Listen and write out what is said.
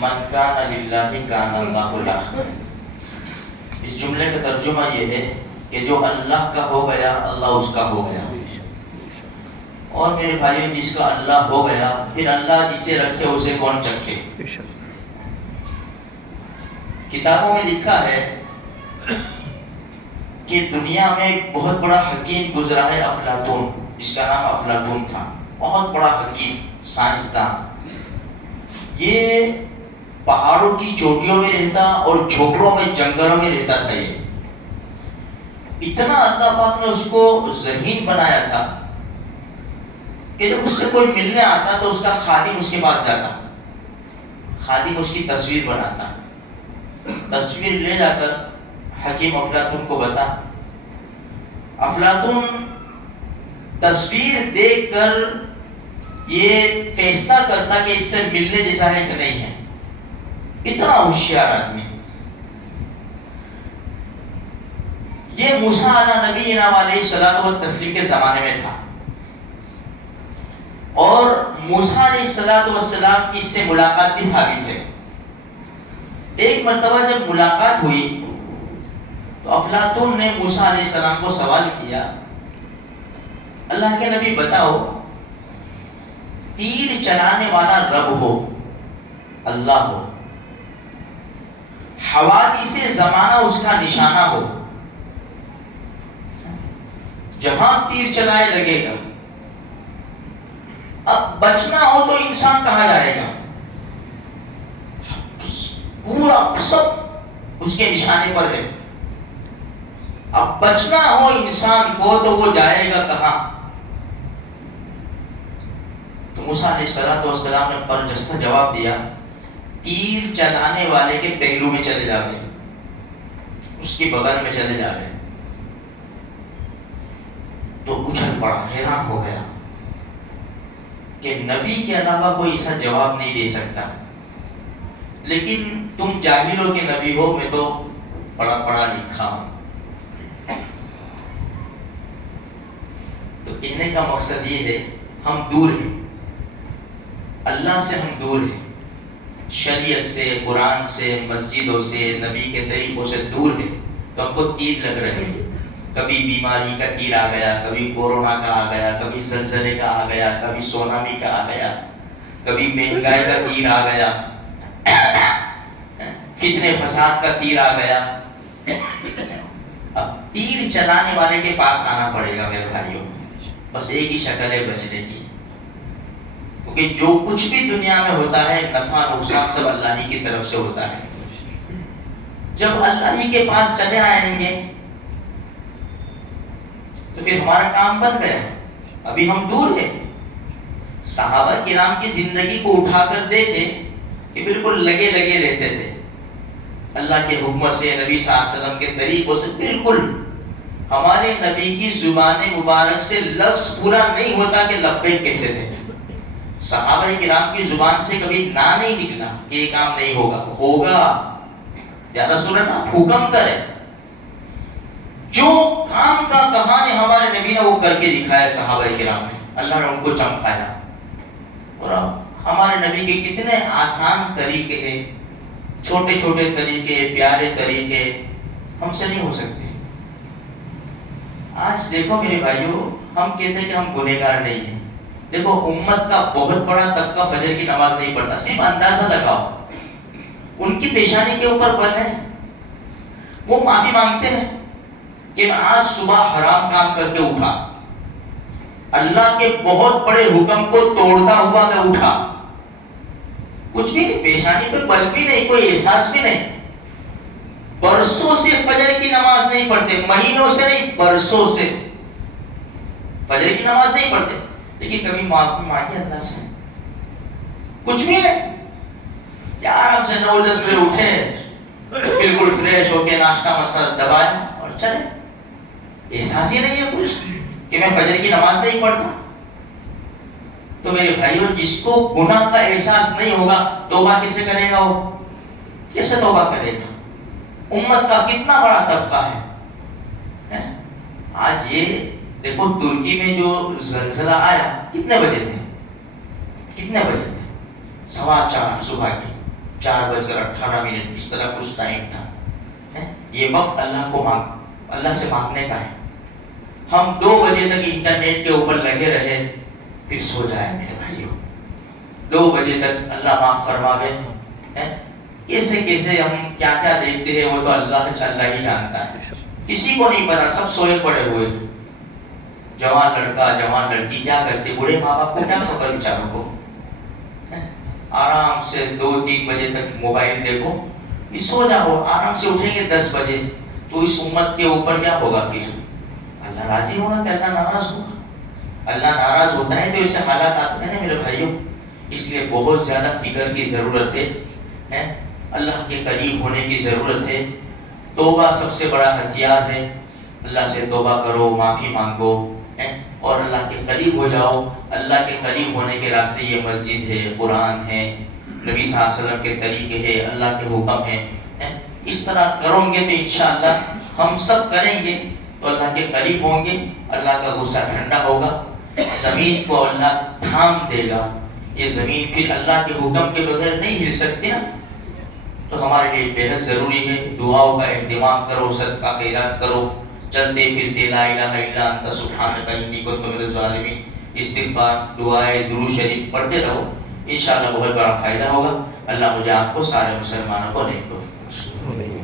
من کان للہ کان اللہ لہ. اس جملے کا ترجمہ یہ ہے کہ جو اللہ کا ہو گیا اللہ اس کا ہو گیا. اور میرے بھائیو جس کا اللہ ہو گیا پھر اللہ جسے رکھے اسے کون چکھے. کتابوں میں لکھا ہے کہ دنیا میں ایک بہت بڑا حکیم گزرا ہے افلاطون، جس کا نام افلاطون تھا. بہت بڑا حکیم سائنسدان. یہ پہاڑوں کی چوٹیوں میں رہتا اور جھوپڑوں میں جنگلوں میں رہتا تھا. یہ اتنا اللہ پاک نے اس کو ذہین بنایا تھا کہ جب اس سے کوئی ملنے آتا تو اس کا خادم اس کے پاس جاتا، خادم اس کی تصویر بناتا، تصویر لے جا کر حکیم افلاطون کو بتا. افلاطون تصویر دیکھ کر یہ فیصلہ کرتا کہ اس سے ملنے جیسا ہے کہ نہیں ہے. اتنا ہوشیار آدمی. یہ موسیٰ علیہ نبینا علیہ الصلوۃ والتسلیم کے زمانے میں تھا، اور موسیٰ علیہ الصلوۃ والسلام کی اس سے ملاقات بھی ثابت ہے. ایک مرتبہ جب ملاقات ہوئی تو افلاطون نے موسیٰ علیہ السلام کو سوال کیا، اللہ کے نبی بتاؤ تیر چلانے والا رب ہو، اللہ ہو، حوادث زمانہ اس کا نشانہ ہو، جہاں تیر چلائے لگے گا، اب بچنا ہو تو انسان کہاں جائے گا؟ پورا سب اس کے نشانے پر ہے. اب بچنا ہو انسان کو تو وہ جائے گا کہاں؟ تو موسیٰ علیہ السلام نے برجستہ جواب دیا، تیر چلانے والے کے پہلو میں چلے جاوے، اس کے بغل میں چلے جاوے. تو اچھل پڑا، حیران ہو گیا کہ نبی کے علاوہ کوئی ایسا جواب نہیں دے سکتا. لیکن تم جاہلوں کے نبی ہو، میں تو پڑھا لکھا ہوں. تو کہنے کا مقصد یہ ہے ہم دور ہیں، اللہ سے ہم دور ہیں، شریعت سے، قرآن سے، مسجدوں سے، نبی کے طریقوں سے دور ہیں. تو ہم کو تیر لگ رہے ہیں. کبھی بیماری کا تیر آ گیا، کبھی کورونا کا آ گیا، کبھی زلزلے کا آ گیا، کبھی سونامی کا آ گیا، کبھی مہنگائی کا تیر آ گیا، فتنے فساد کا تیر آ گیا. اب تیر چلانے والے کے پاس آنا پڑے گا میرے بھائیوں. بس ایک ہی شکل ہے بچنے کی، کیونکہ جو کچھ بھی دنیا میں ہوتا ہے نفع نقصان سب اللہ ہی کی طرف سے ہوتا ہے. جب اللہ ہی کے پاس چلے آئیں گے تو پھر ہمارا کام بن گیا. ابھی ہم دور ہیں. صحابہ کرام کی زندگی کو اٹھا کر دیکھے کہ بالکل لگے رہتے تھے اللہ کے حکم سے، نبی صلی اللہ علیہ وسلم کے طریقوں سے. بالکل ہمارے نبی کی زبان مبارک سے لفظ پورا نہیں ہوتا کہ لبیک کہتے تھے. صحابہ کرام کی زبان سے کبھی نہ نہیں نکلا کہ یہ کام نہیں ہوگا. یا رسول اللہ حکم کرے. جو کام کا کہانی ہمارے نبی نے وہ کر کے دکھایا صحابہ کرام نے، اللہ نے ان کو چمکایا. اور اب ہمارے نبی کے کتنے آسان طریقے ہیں، چھوٹے چھوٹے طریقے، پیارے طریقے ہم سے نہیں ہو سکتے. آج دیکھو میرے بھائیوں، ہم کہتے ہیں کہ ہم گنہگار نہیں ہیں. دیکھو امت کا بہت بڑا طبقہ فجر کی نماز نہیں پڑھتا. صرف اندازہ لگاؤ، ان کی پیشانی کے اوپر بل ہے، وہ معافی مانگتے ہیں کہ میں آج صبح حرام کام کر کے اٹھا، اللہ کے بہت بڑے حکم کو توڑتا ہوا میں اٹھا. کچھ بھی نہیں، پیشانی پہ بل بھی نہیں، کوئی احساس بھی نہیں. برسوں سے فجر کی نماز نہیں پڑھتے، مہینوں سے نہیں، برسوں سے فجر کی نماز نہیں پڑھتے. لیکن کبھی معافی مانگی اللہ سے؟ کچھ بھی نہیں. یار ہم سے 9-10 بجے اٹھے، بالکل فریش ہو کے ناشتہ مسا دبائے اور چلے. احساس ہی نہیں ہے کچھ کہ میں فجر کی نماز نہیں پڑھتا. تو میرے بھائیوں، جس کو گناہ کا احساس نہیں ہوگا توبہ کیسے کرے گا؟ وہ کیسے توبہ کرے گا؟ امت کا کتنا بڑا طبقہ ہے. آج یہ دیکھو ترکی میں جو زلزلہ آیا کتنے بجے تھے؟ 4:15 صبح کی. 4:18 اس طرح کچھ ٹائم تھا. یہ وقت اللہ سے مانگنے کا ہے. ہم 2 بجے تک انٹرنیٹ کے اوپر لگے رہے پھر سو جائے میرے بھائیوں. 2 بجے تک اللہ معاف فرماوے. کیسے کیسے ہم کیا کیا دیکھتے ہیں وہ تو اللہ ہی جانتا ہے. کسی کو نہیں پتا, سب سوئے پڑے ہوئے. جوان لڑکا جوان لڑکی کیا کرتے, بوڑھے ماں باپ کو کیا خبر بیچاروں کو. آرام سے 2-3 بجے تک موبائل دیکھو, سو جاؤ, آرام سے اٹھیں گے 10 بجے. تو اس امت کے اوپر کیا ہوگا پھر؟ اللہ راضی ہوگا کہ اللہ ناراض ہوگا؟ اللہ ناراض ہوتا ہے تو اس سے حالات آتے ہیں نا میرے بھائیوں. اس لیے بہت زیادہ فکر کی ضرورت ہے, اللہ کے قریب ہونے کی ضرورت ہے. توبہ سب سے بڑا ہتھیار ہے. اللہ سے توبہ کرو, معافی مانگو اور اللہ کے قریب ہو جاؤ. اللہ کے قریب ہونے کے راستے یہ مسجد ہے, قرآن ہے, نبی صلی اللہ علیہ وسلم کے طریقے ہیں, اللہ کے حکم ہیں. اس طرح کرو گے تو انشاءاللہ ہم سب کریں گے تو اللہ کے قریب ہوں گے. اللہ کا غصہ ٹھنڈا ہوگا, زمین کو اللہ تھام دے گا. یہ زمین پھر اللہ کے حکم کے بغیر نہیں ہل سکتی نا. تو ہمارے لیے بے حد ضروری ہے دعاؤں کا اہتمام کرو, صدقہ خیرات کرو, چلتے پھرتے لا الہ الا انت سبحانک انی کنت من الظالمین, استغفار, دعائیں, درود شریف پڑھتے رہو. انشاءاللہ بہت بڑا فائدہ ہوگا. اللہ مجھے آپ کو سارے مسلمانوں کو نیک توفیق بخشے.